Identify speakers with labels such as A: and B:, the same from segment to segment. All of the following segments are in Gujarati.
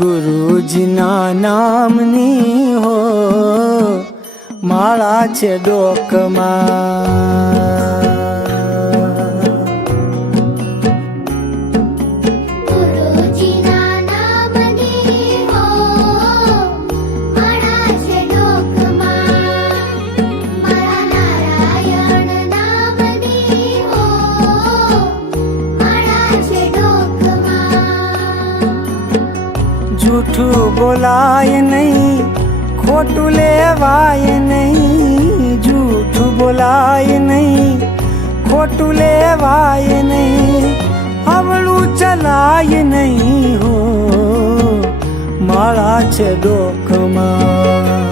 A: ગુરુજીના નામની હો. માળા છે ડોકમાં. જૂઠું બોલાય નહીં, ખોટું લેવાય નહીં, જૂઠું બોલાય નહીં, ખોટું લેવાય નહીં, હવળું ચલાય નહીં હો. માળા છે ડોકમાં,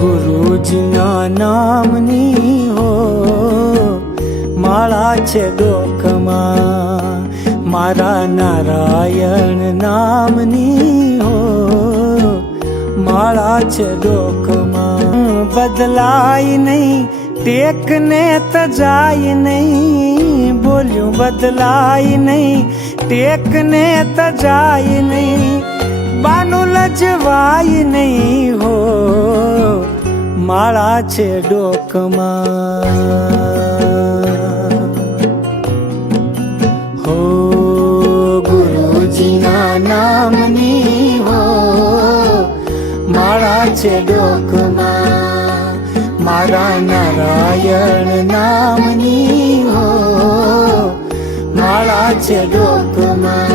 A: ગુરુજીના નામની હો. માળા છે ડોકમાં મારા નારાયણ નામની હો. માળા છે ડોકમાં બદલાય નહીં, ટેકને તજાય નહીં. બોલ્યું, બદલાય નહીં, ટેકને તજાય નહીં. બાનું લજવાય નહીં હો. માળા છે ડોકમાં. હો. ગુરુજીના નામની હો. મારા છે ડોકમાં, મારા નારાયણ નામની હો. મારા છે ડોકમાં.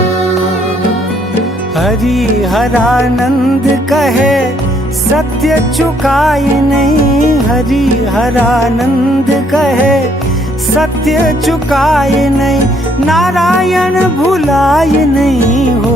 A: હરિ હરાનંદ કહે, સત્ય ચુકાય નહીં. હરિ હરાનંદ કહે સત્ય ચુકાય નહીં. નારાયણ ભૂલાય નહીં